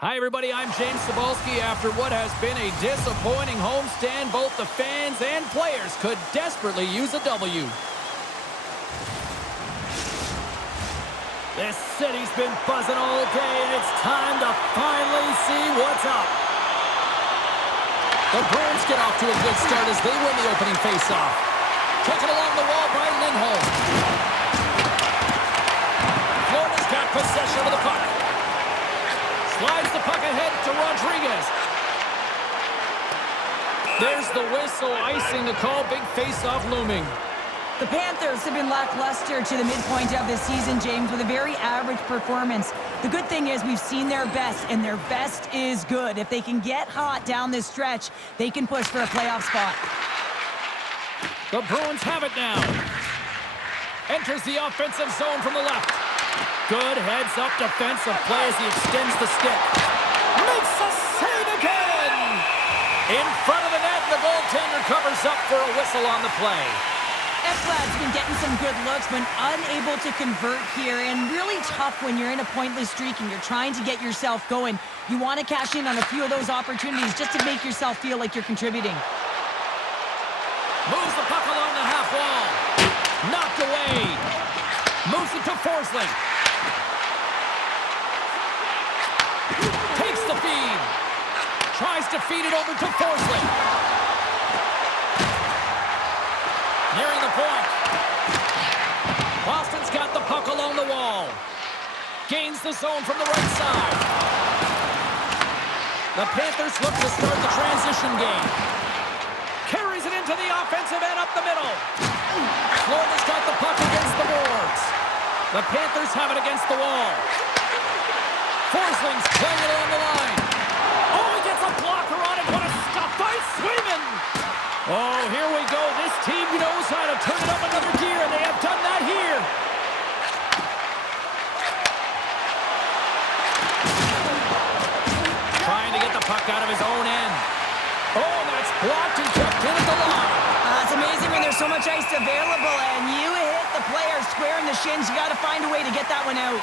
Hi, everybody. I'm James Cebulski. After what has been a disappointing homestand, both the fans and players could desperately use a W. This city's been buzzing all day, and it's time to finally see what's up. The Bruins get off to a good start as they win the opening faceoff. Taken along the wall by Lindholm. Florida's got possession of the puck. Slides the puck ahead to Rodriguez. There's the whistle, icing the call. Big face-off looming. The Panthers have been lackluster to the midpoint of this season, James, with a very average performance. The good thing is we've seen their best, and their best is good. If they can get hot down this stretch, they can push for a playoff spot. The Bruins have it now. Enters the offensive zone from the left. Good heads-up defensive play as he extends the stick. Makes a save again! In front of the net, the goaltender covers up for a whistle on the play. Ekblad's been getting some good looks, but unable to convert here, and really tough when you're in a pointless streak and you're trying to get yourself going. You want to cash in on a few of those opportunities just to make yourself feel like you're contributing. Moves the puck along the half wall. Knocked away. Moves it to Forsling. Takes the feed. Tries to feed it over to Forsling. Nearing the point. Boston's got the puck along the wall. Gains the zone from the right side. The Panthers look to start the transition game. Carries it into the offensive end up the middle. Florida's got the puck against the boards. The Panthers have it against the wall. Forsling's playing it along the line. Oh, he gets a blocker on it. What a stop by Swayman. Oh, here we go. This team knows how to turn it up another gear, and they have done that here. Trying to get the puck out of his own end. Oh, that's blocked and kept in at the line. It's amazing when there's so much ice available, and you hit the player square in the shins. You got to find a way to get that one out.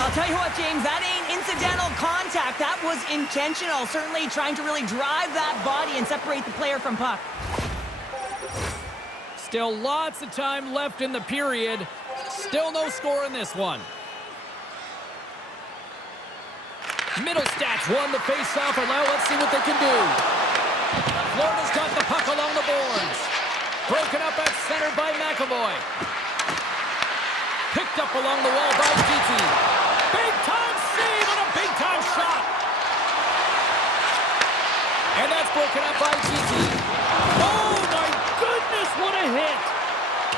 I'll tell you what, James, that ain't incidental contact. That was intentional. Certainly trying to really drive that body and separate the player from puck. Still lots of time left in the period. Still no score in this one. Middlestats won the faceoff, and now let's see what they can do. Florida's got the puck along the boards. Broken up at center by McAvoy. Picked up along the wall by Geeky. Big-time save and a big-time shot. And that's broken up by Geeky. Oh, my goodness, what a hit.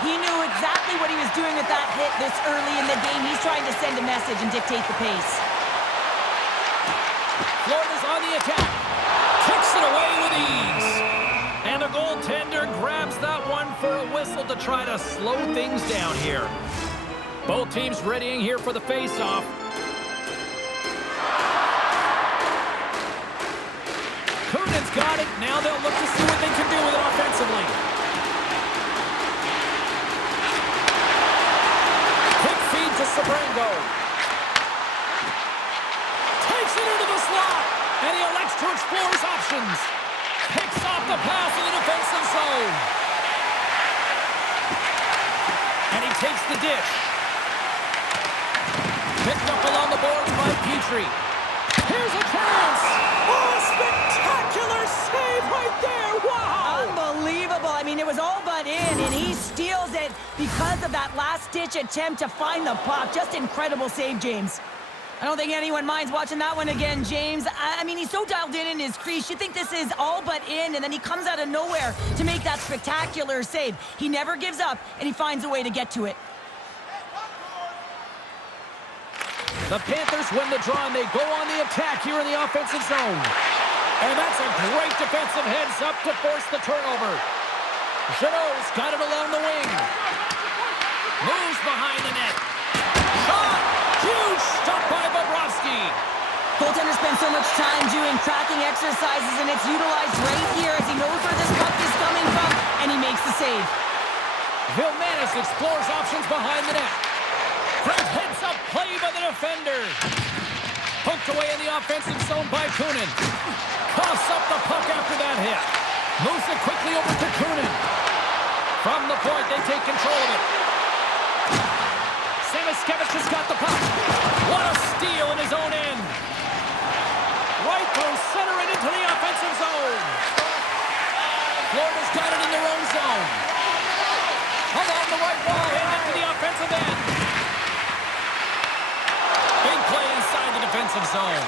He knew exactly what he was doing with that hit this early in the game. He's trying to send a message and dictate the pace. Florida's on the attack. Kicks it away with ease. And the goaltender grabs that one for a whistle to try to slow things down here. Both teams readying here for the face-off. Kunin's got it. Now they'll look to see what they can do with it offensively. Quick feed to Sabrango. Takes it into the slot. And he elects to explore his options. Picks off the pass in the defensive zone. And he takes the dish. Picked up along the boards by Petrie. Here's a chance. Oh, a spectacular save right there. Wow. Unbelievable. I mean, it was all but in, and he steals it because of that last-ditch attempt to find the puck. Just incredible save, James. I don't think anyone minds watching that one again, James. I mean, he's so dialed in his crease. You think this is all but in, and then he comes out of nowhere to make that spectacular save. He never gives up, and he finds a way to get to it. The Panthers win the draw, and they go on the attack here in the offensive zone. And that's a great defensive heads-up to force the turnover. Jeannot's got it along the wing. Moves behind the net. Shot! Huge stop by Bobrovsky. Goaltender spends so much time doing tracking exercises, and it's utilized right here as he knows where this puck is coming from, and he makes the save. Vilmanis explores options behind the net. Great heads-up play by the defender. Poked Knocked away in the offensive zone by Kunin. Coughs up the puck after that hit. Moves it quickly over to Kunin. From the point, they take control of it. Samoskevich has got the puck. What a steal in his own end. Right through center and into the offensive zone. Florida's got it in their own zone. Along the right wall and into the offensive end. Big play inside the defensive zone.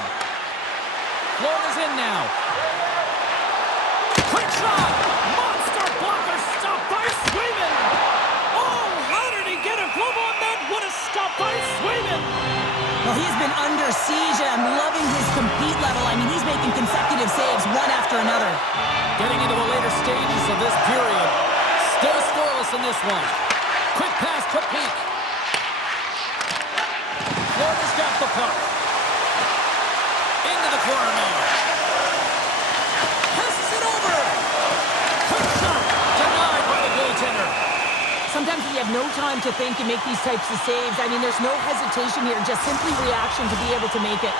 Florida's in now. Quick shot! Monster blocker stopped by Swayman! Oh, how did he get a glove on that? What a stop by Swayman! Well, he's been under siege, and I'm loving his compete level. I mean, he's making consecutive saves one after another. Getting into the later stages of this period. Still scoreless in this one. Quick pass to Peak. Florida's got the puck. Into the corner now. Passes it over. Quick shot. Denied by the goaltender. Sometimes you have no time to think and make these types of saves. I mean, there's no hesitation here, just simply reaction to be able to make it.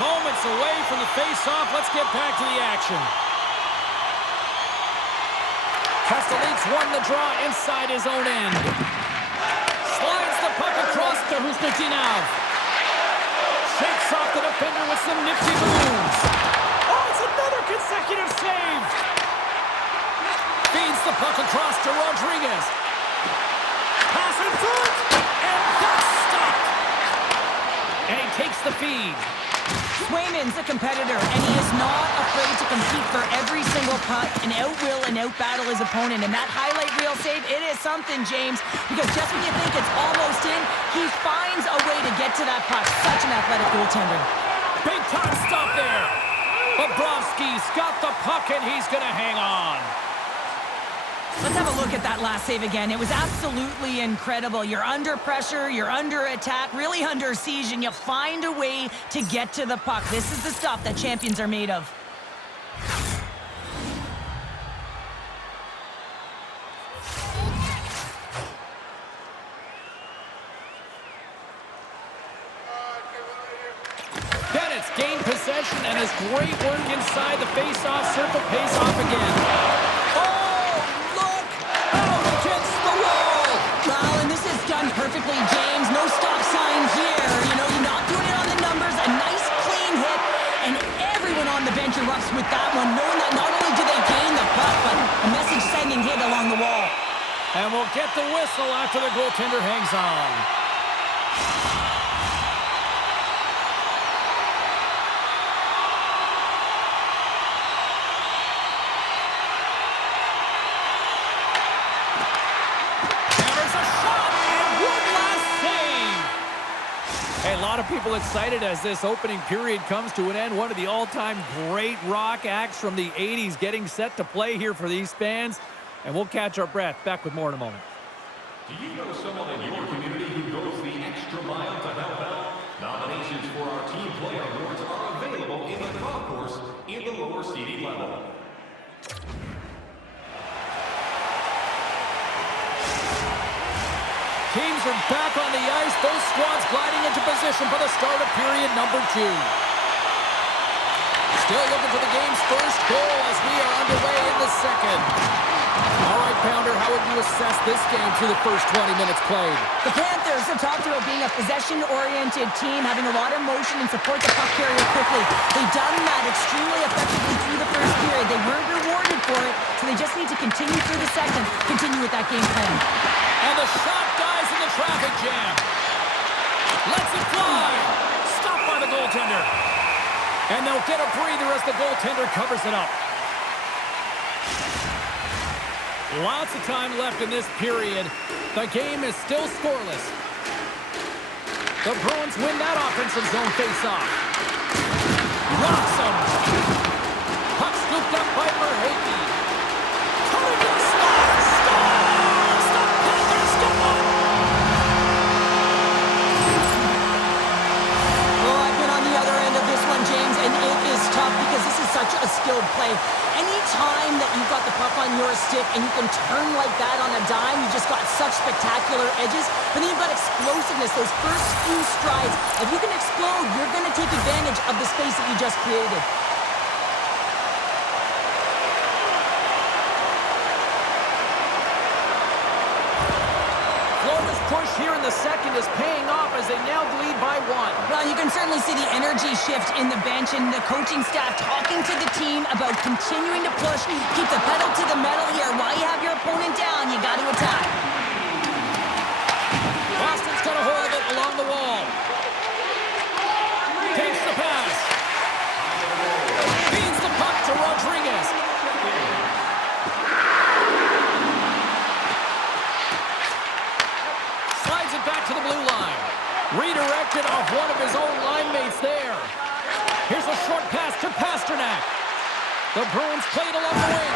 Moments away from the face-off. Let's get back to the action. Kastelik's won the draw inside his own end. Slides the puck across to Husnutinov. Shakes off the defender with some nifty moves. Oh, it's another consecutive save. Feeds the puck across to Rodriguez. Pass in front, and that's stopped. And he takes the feed. Swayman's a competitor, and he is not afraid to compete for every single puck and out-will and out-battle his opponent. And that highlight reel save, it is something, James, because just when you think it's almost in, he finds a way to get to that puck. Such an athletic goaltender. Big time stop there. Bobrovsky's got the puck, and he's going to hang on. Let's have a look at that last save again. It was absolutely incredible. You're under pressure, you're under attack, really under siege, and you find a way to get to the puck. This is the stuff that champions are made of. Bennett's gained possession, and his great work inside the face-off circle pays off again. Perfectly, James. No stop sign here. You know, you're not doing it on the numbers. A nice, clean hit. And everyone on the bench erupts with that one, knowing that not only do they gain the puck, but a message-sending hit along the wall. And we'll get the whistle after the goaltender hangs on. A lot of people excited as this opening period comes to an end. One of the all-time great rock acts from the 80s getting set to play here for these fans. And we'll catch our breath. Back with more in a moment. Do you know someone in your community who goes the extra mile to help out? Nominations for our Team Player Awards are available in the concourse in the lower seating level. Teams are back on the ice. Those squads gliding into position for the start of period number 2. Still looking for the game's first goal as we are underway in the second. All right, Pounder, how would you assess this game through the first 20 minutes played? The Panthers have talked about being a possession-oriented team, having a lot of motion and support the puck carrier quickly. They've done that extremely effectively through the first period. They weren't rewarded for it, so they just need to continue through the second, continue with that game plan. And the shot dies in the traffic jam. Lets it fly. Stopped by the goaltender. And they'll get a breather as the goaltender covers it up. Lots of time left in this period. The game is still scoreless. The Bruins win that offensive zone face-off. Rocks him. Puck scooped up by Verhaeghe. Coming to the slot. Scores! The Panthers score! Oh, I've been on the other end of this one, James, and it is tough because this is such a skilled play. Any time that you've got the puck on your stick and you can turn like that on a dime, you just got such spectacular edges. But then you've got explosiveness, those first few strides. If you can explode, you're going to take advantage of the space that you just created. Florida's push here in the second is paying off as they now lead by 1. Well, you can certainly see the energy shift in the bench and the coaching staff talking to the team about continuing to push, keep the pedal to the metal here. While you have your opponent down, you got to attack. Boston's got a hold of it along the wall. Takes the pass. Feeds the puck to Rodriguez. Slides it back to the blue line. Redirected off one of his own line mates there. Here's a short pass to Pasternak. The Bruins played along the wing.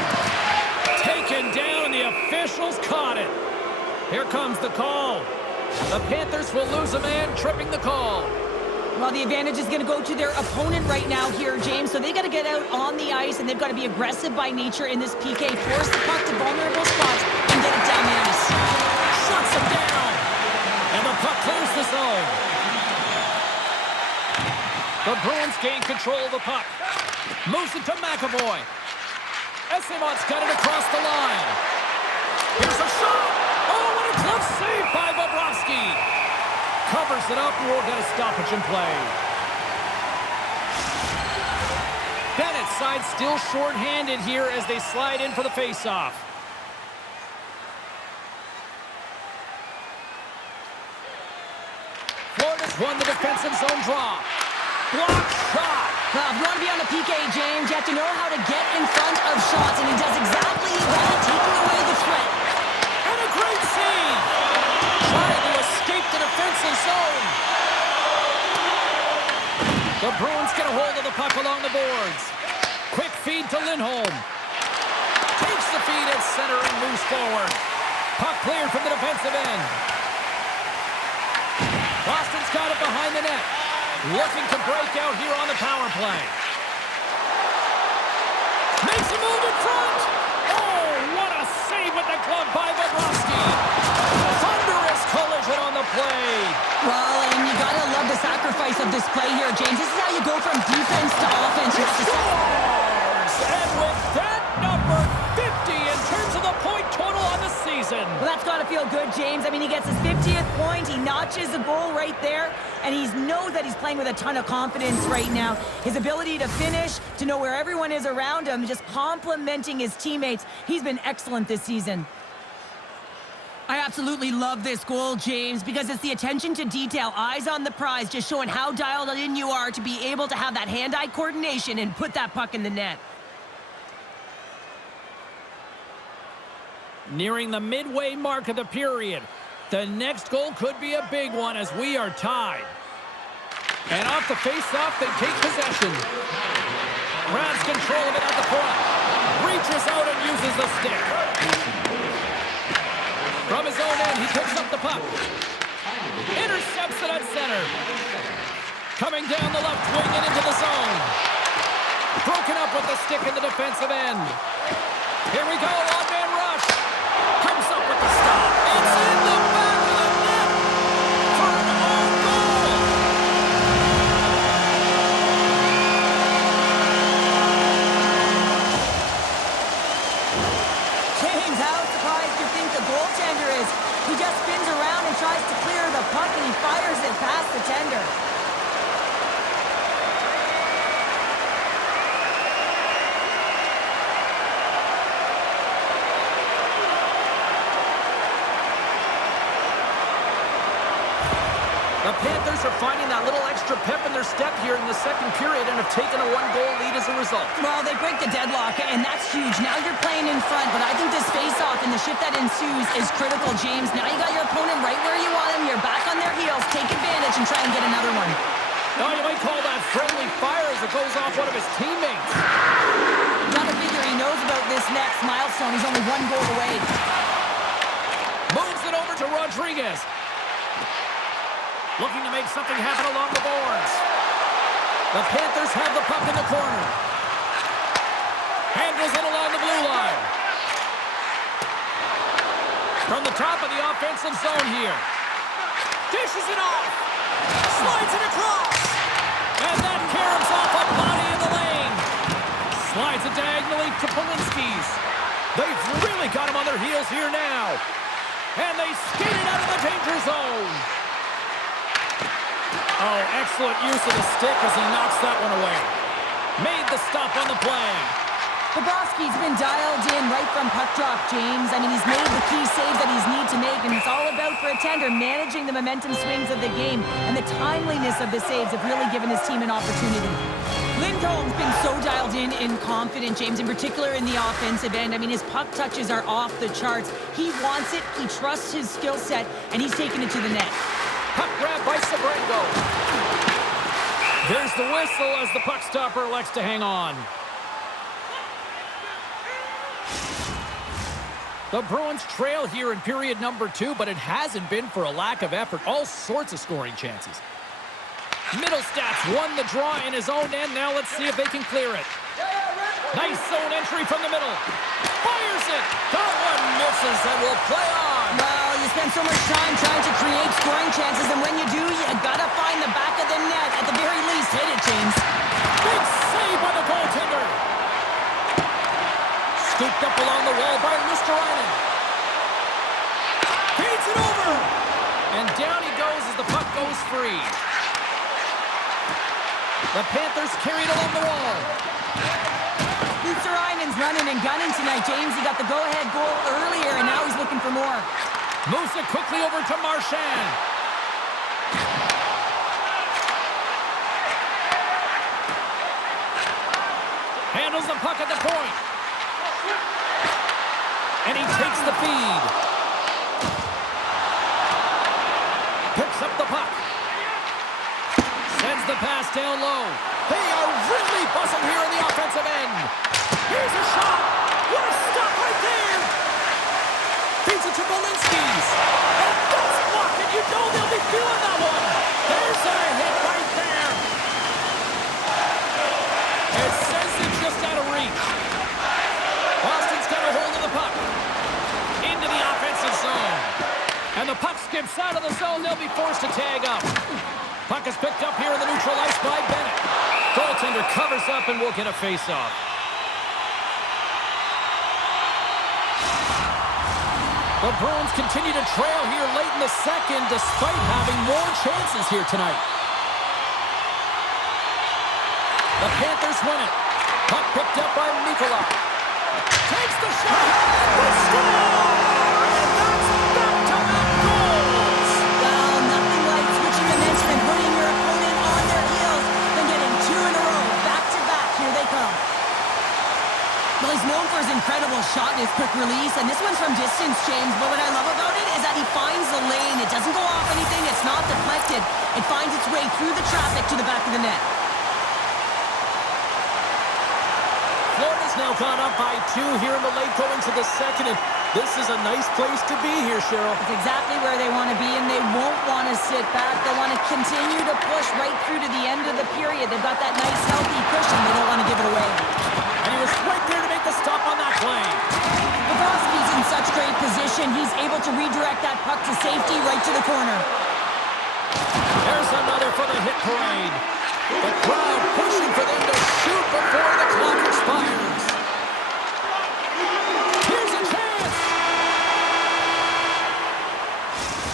Taken down, and the officials caught it. Here comes the call. The Panthers will lose a man, tripping the call. Well, the advantage is going to go to their opponent right now here, James. So they got to get out on the ice, and they've got to be aggressive by nature in this PK. Force the puck to vulnerable spots and get it down the ice. Shuts him down. And the puck clears the zone. The Bruins gain control of the puck. Moves it to McAvoy. Esimon's got it across the line. Here's a shot. Oh, what a glove save by Bobrovsky. Covers it up, and we'll get a stoppage in play. Bennett's side still short-handed here as they slide in for the face-off. Florida's won the defensive zone draw. Block shot. Now, if you want to be on the PK, James, you have to know how to get in front of shots, and he does exactly that, taking away the threat. And a great save. Trying to escape the defensive zone. The Bruins get a hold of the puck along the boards. Quick feed to Lindholm. Takes the feed at center and moves forward. Puck cleared from the defensive end. Boston's got it behind the net. Looking to break out here on the power play. Makes a move in front. Oh, what a save with the glove by Bobrovsky. Thunderous collision on the play. Well, and you got to love the sacrifice of this play here, James. This is how you go from defense to offense. Scores! And with that number 50 in terms of the point total on the season. Well, that's got to feel good, James. I mean, he gets his 50th point. He notches a goal right there. And he knows that he's playing with a ton of confidence right now. His ability to finish, to know where everyone is around him, just complimenting his teammates. He's been excellent this season. I absolutely love this goal, James, because it's the attention to detail, eyes on the prize, just showing how dialed in you are to be able to have that hand-eye coordination and put that puck in the net. Nearing the midway mark of the period. The next goal could be a big one as we are tied. And off the face-off, they take possession. Grabs control of it at the point. Reaches out and uses the stick. From his own end, he picks up the puck. Intercepts it at center. Coming down the left wing and into the zone. Broken up with the stick in the defensive end. Here we go, odd-man rush. Comes up with the stop. It's in the back of the net for an own goal. James, how surprised do you think the goaltender is? He just spins around and tries to clear the puck, and he fires it past the tender. The Panthers are finding that little extra pep in their step here in the second period and have taken a one-goal lead as a result. Well, they break the deadlock, and that's huge. Now you're playing in front, but I think this face-off and the shift that ensues is critical, James. Now you got your opponent right where you want him. You're back on their heels. Take advantage and try and get another one. Oh, you might call that friendly fire as it goes off one of his teammates. Gotta figure he knows about this next milestone. He's only one goal away. Moves it over to Rodriguez. Looking to make something happen along the boards. The Panthers have the puck in the corner. Handles it along the blue line. From the top of the offensive zone here. Dishes it off. Slides it across. And that caroms off a body in the lane. Slides it diagonally to Polinski's. They've really got him on their heels here now. And they skate it out of the danger zone. Oh, excellent use of the stick as he knocks that one away. Made the stop on the play. Bobrovsky's been dialed in right from puck drop, James. I mean, he's made the key saves that he's need to make, and it's all about, for a tender, managing the momentum swings of the game, and the timeliness of the saves have really given his team an opportunity. Lindholm's been so dialed in and confident, James, in particular in the offensive end. I mean, his puck touches are off the charts. He wants it, he trusts his skill set, and he's taking it to the net. Puck grab by Sabrengo. There's the whistle as the puck stopper elects to hang on. The Bruins trail here in period number 2, but it hasn't been for a lack of effort. All sorts of scoring chances. Middlestats won the draw in his own end. Now let's see if they can clear it. Nice zone entry from the middle. Fires it. That one misses and will play on. Well, you spend so much time trying to create scoring chances, and when you do, you gotta find the back of the net. At the very least, hit it, James. Big save by the goaltender. Scooped up along the wall by Luosterainen. Feeds it over. And down he goes as the puck goes free. The Panthers carry it along the wall. Luosterainen's running and gunning tonight, James. He got the go-ahead goal earlier, and now he's looking for more. Moves it quickly over to Marchand. Handles the puck at the point. And he takes the feed. Picks up the puck. Sends the pass down low. They are really buzzing here in the offensive end. Here's a shot. What a stop right there. Feeds it to Polinski's. And that's blocked, and you know they'll be feeling that one. There's a hit right there. It says it's just out of reach. Boston's got a hold of the puck. Into the offensive zone. And the puck skips out of the zone. They'll be forced to tag up. Puck is picked up here in the neutral ice by Bennett. Goaltender covers up and will get a face-off. The Bruins continue to trail here late in the second despite having more chances here tonight. The Panthers win it. Puck picked up by Mikkola. Takes the shot. They score! And that's back-to-back goals! Well, nothing like switching momentum and putting your opponent on their heels than getting 2 in a row. Back-to-back. Here they come. Well, he's known for his incredible shot and his quick release, and this one's from distance, James. But what I love about it is that he finds the lane. It doesn't go off anything. It's not deflected. It finds its way through the traffic to the back of the net. Florida's now gone up by 2 here in the late going to the second, and this is a nice place to be here, Cheryl. It's exactly where they want to be, and they won't want to sit back. They want to continue to push right through to the end of the period. They've got that nice, healthy cushion. They don't want to give it away. And he was right there to make the stop on that play. Bobrovsky's in such great position. He's able to redirect that puck to safety right to the corner. There's another for the hit parade. The crowd pushing for them to shoot before the clock expires. Here's a chance.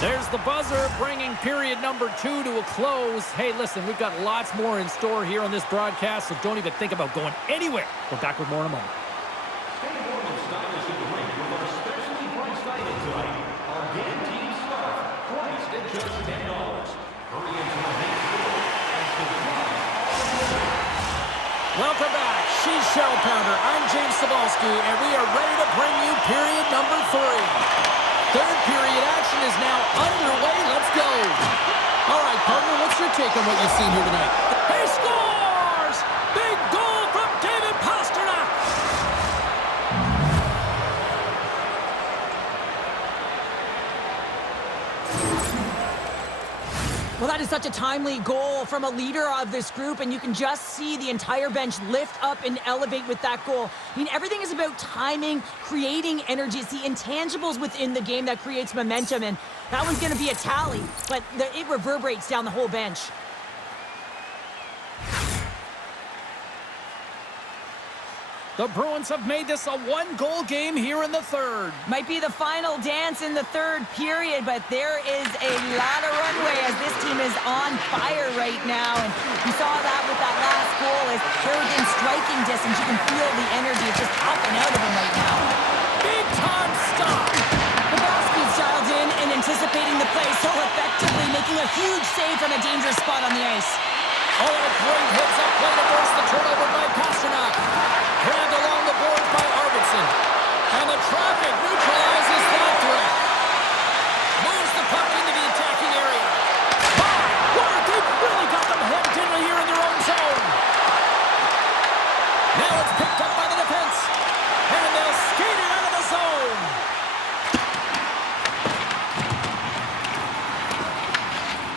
There's the buzzer, bringing period number 2 to a close. Hey, listen, we've got lots more in store here on this broadcast, so don't even think about going anywhere. We're back with more in a moment. Stay warm and stylish in the rink with our specially priced item tonight. Our guaranteed scarf, priced at just $10. Hurry into the main store as the prize. Welcome back. She's Shell Pounder. I'm James Cebulski, and we are ready to bring you period number 3. Third period action is now underway. Let's go. All right, partner, what's your take on what you've seen here tonight? He scores! Big goal from David Pastrnak! Well, that is such a timely goal from a leader of this group, and you can just see the entire bench lift up and elevate with that goal. I mean, everything is about timing, creating energy. It's the intangibles within the game that creates momentum, and that one's going to be a tally, but it reverberates down the whole bench. The Bruins have made this a one-goal game here in the third. Might be the final dance in the third period, but there is a lot of runway as this team is on fire right now. And you saw that with that last goal as they're within striking distance. You can feel the energy. It's just popping out of them right now. Big-time stop. Bobrovsky's dialed in and anticipating the play so effectively, making a huge save from a dangerous spot on the ice. Oh, a great hits-up play to force the turnover by Pastrnak. Grabbed along the boards by Arvidsson. And the traffic neutralizes that threat. Moves the puck into the attacking area. My word, they've really got them hemmed in here in their own zone. Now it's picked up by the defense. And they'll skate it out of the zone.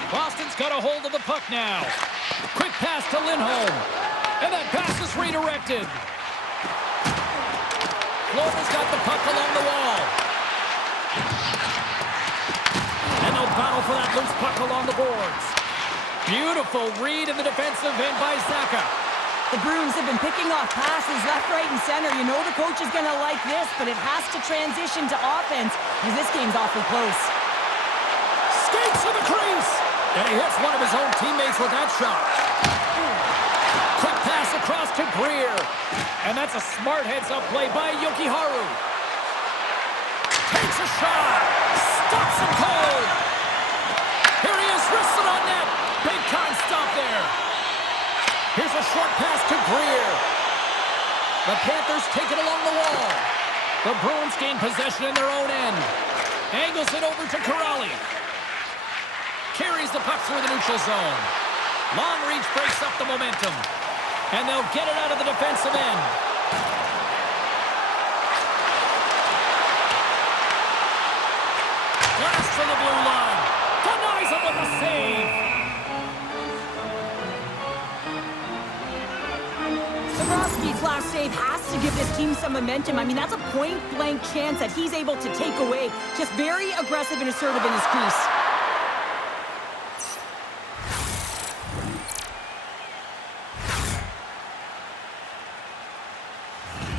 Boston's got a hold of the puck now. Quick pass to Lindholm. And that pass is redirected. Florida's got the puck along the wall. And they'll battle for that loose puck along the boards. Beautiful read in the defensive end by Zacha. The Bruins have been picking off passes left, right, and center. You know the coach is going to like this, but it has to transition to offense because this game's awfully close. Skates to the crease. And he hits one of his own teammates with that shot. Quick pass across to Greer. And that's a smart heads-up play by Jokiharju. Takes a shot. Stops him cold. Here he is, wristed on net. Big-time stop there. Here's a short pass to Greer. The Panthers take it along the wall. The Bruins gain possession in their own end. Angles it over to Corrali. Carries the puck through the neutral zone. Long reach breaks up the momentum. And they'll get it out of the defensive end. Blast from the blue line. Denies him with a save. Bobrovsky's last save has to give this team some momentum. I mean, that's a point-blank chance that he's able to take away. Just very aggressive and assertive in his crease.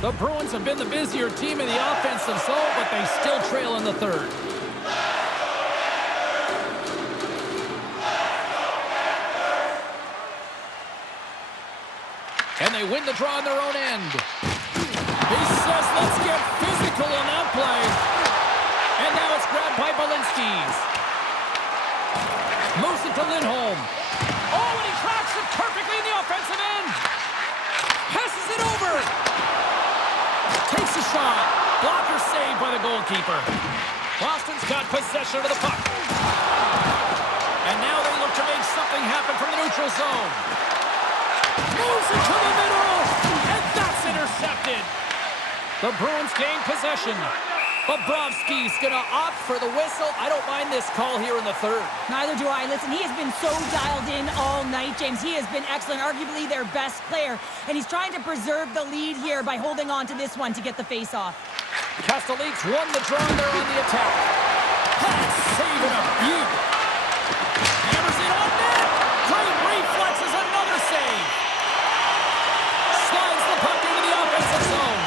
The Bruins have been the busier team in the offensive zone, but they still trail in the third. And they win the draw on their own end. He says, let's get physical on that play. And now it's grabbed by Balinskis. Moves it to Lindholm. Oh, and he tracks it perfectly in the offensive end. Passes it over. Takes a shot. Blocker saved by the goalkeeper. Boston's got possession of the puck. And now they look to make something happen from the neutral zone. Moves it to the middle. And that's intercepted. The Bruins gain possession. Bobrovsky's going to opt for the whistle. I don't mind this call here in the third. Neither do I. Listen, he has been so dialed in all night, James. He has been excellent, arguably their best player. And he's trying to preserve the lead here by holding on to this one to get the face-off. Castellites won the draw there on the attack. Pass, save and a beaut. Hammers it on net. Great reflexes, another save. Slides the puck into the offensive zone.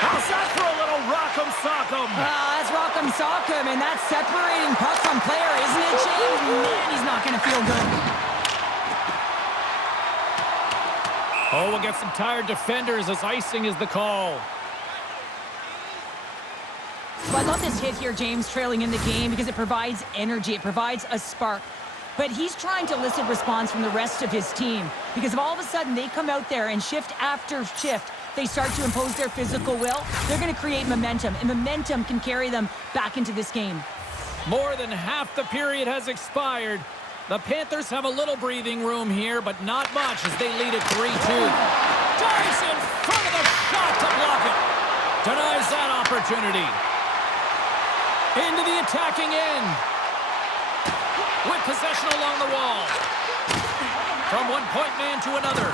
How's that for a little rock'em sock'em? That's rock'em sock'em, and that's separating puck from player, isn't it, James? Man, he's not going to feel good. Oh, we'll get some tired defenders as icing is the call. Well, I love this hit here, James, trailing in the game because it provides energy. It provides a spark. But he's trying to elicit response from the rest of his team because if all of a sudden they come out there and shift after shift, they start to impose their physical will, they're going to create momentum, and momentum can carry them back into this game. More than half the period has expired. The Panthers have a little breathing room here, but not much as they lead at 3-2. Dives in front of the shot to block it. Denies that opportunity. Into the attacking end. with possession along the wall. From one-point man to another.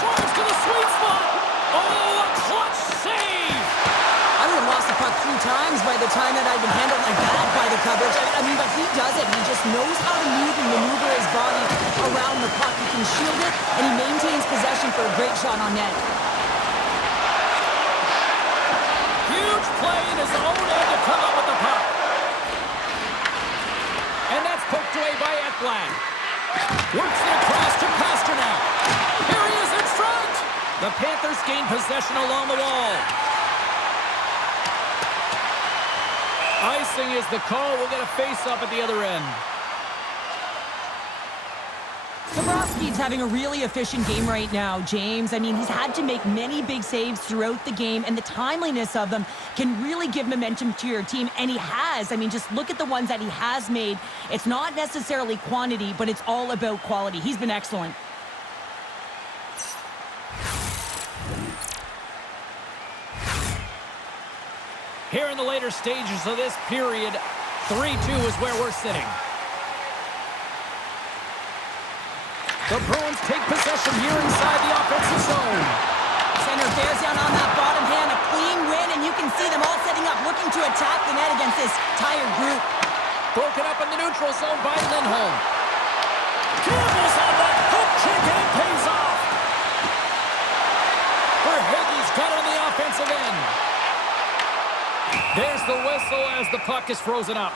Drives to the sweet spot. Oh, a clutch save. I would have lost the puck 3 times by the time that I'd been handled like that by the coverage. I mean, but he does it. He just knows how to move and maneuver his body around the puck. He can shield it, and he maintains possession for a great shot on net. Huge play in his own end to come up with the puck. And that's poked away by Ekblad. Works it across to Pasternak. Here he is in front. The Panthers gain possession along the wall. Icing is the call. We'll get a face-off at the other end. Bobrovsky's having a really efficient game right now, James. I mean, he's had to make many big saves throughout the game, and the timeliness of them can really give momentum to your team, and he has. I mean, just look at the ones that he has made. It's not necessarily quantity, but it's all about quality. He's been excellent. Here in the later stages of this period, 3-2 is where we're sitting. The Bruins take possession here inside the offensive zone. Center bears down on that bottom hand, a clean win, and you can see them all setting up, looking to attack the net against this tired group. Broken up in the neutral zone by Lindholm. Campbell's on that hook check and it pays off. Verhaeghe's got it on the offensive end. There's the whistle as the puck is frozen up.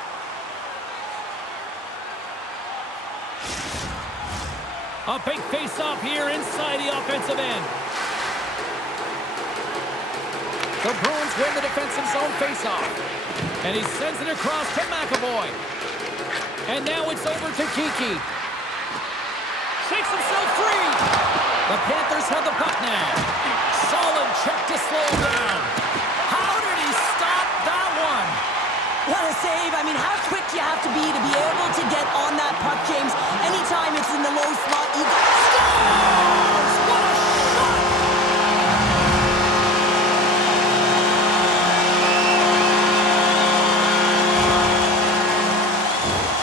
A big face-off here inside the offensive end. The Bruins win the defensive zone face-off. And he sends it across to McAvoy. And now it's over to Kiki. Shakes himself free. The Panthers have the puck now. Solid check to slow him down. How did he stop that one? What a save. I mean, how quick do you have to be able to get on that puck, James? Anytime it's in the low slot, you got to Scores! What a shot!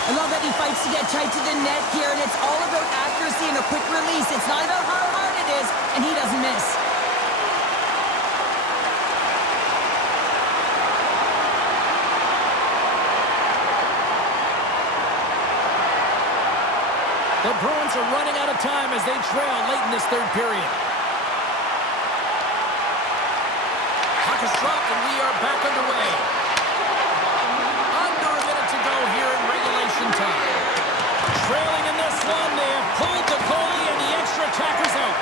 I love that he fights to get tight to the net here, and it's all about accuracy and a quick release. It's not about how hard it is, and he doesn't miss. The Bruins are running out of time as they trail late in this third period. Puck is dropped and we are back underway. Under a minute to go here in regulation time. Trailing in this one, they have pulled the goalie and the extra attacker's out.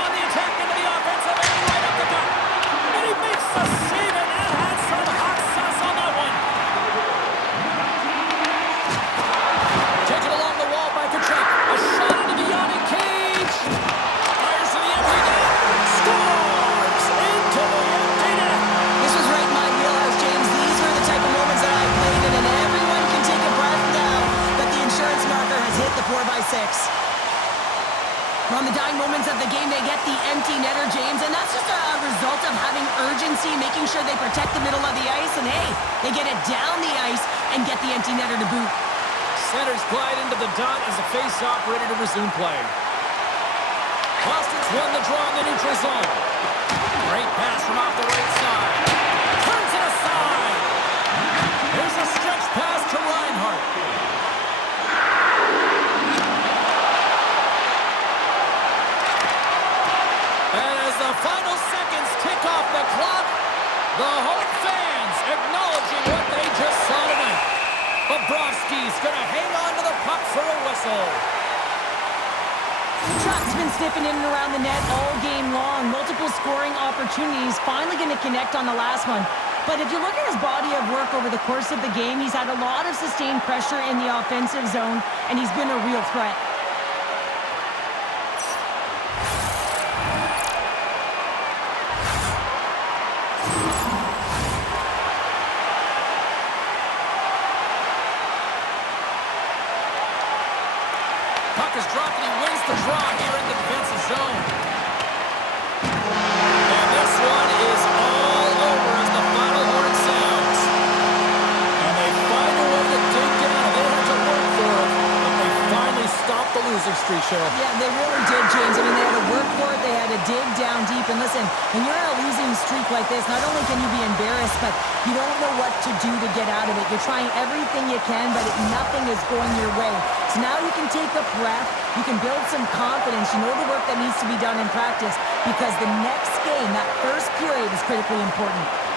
On the attack into the offensive end, right up the gut. And he makes the save, and that had some hot sauce on that one. Taken along the wall by Kachuk. A shot into the yawning cage. Fires to the empty net. Scores into the empty net. This was right in my wheelhouse, James. These are the type of moments that I played in, and everyone can take a breath now that the insurance marker has hit the 4x6. On the dying moments of the game, they get the empty netter, James, and that's just a result of having urgency, making sure they protect the middle of the ice, and hey, they get it down the ice and get the empty netter to boot. Centers glide into the dot as a face-off ready to resume play. Boston's won the draw in the neutral zone. Great pass from off the right side. Turns it aside. There's a stretch pass to Reinhart. And as the final seconds tick off the clock, the home fans acknowledging what they just saw tonight. Bobrovsky's going to hang on to the puck for a whistle. Truck's been sniffing in and around the net all game long. Multiple scoring opportunities. Finally going to connect on the last one. But if you look at his body of work over the course of the game, he's had a lot of sustained pressure in the offensive zone, and he's been a real threat. Puck is dropped and he wins the draw here in the defensive zone. And this one is all over as the final horn sounds. And they find a way to dig down losing streak, Cheryl. Yeah, they really did, James. I mean, they had to work for it. They had to dig down deep. And listen, when you're on a losing streak like this, not only can you be embarrassed, but you don't know what to do to get out of it. You're trying everything you can, but nothing is going your way. So now you can take a breath. You can build some confidence. You know the work that needs to be done in practice because the next game, that first period, is critically important.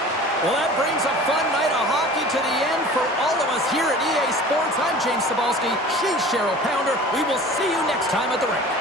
Well, that brings a fun night of hockey to the end for all of us here at EA Sports. I'm James Cebulski. She's Cheryl Pounder. We will see you next time at the rink.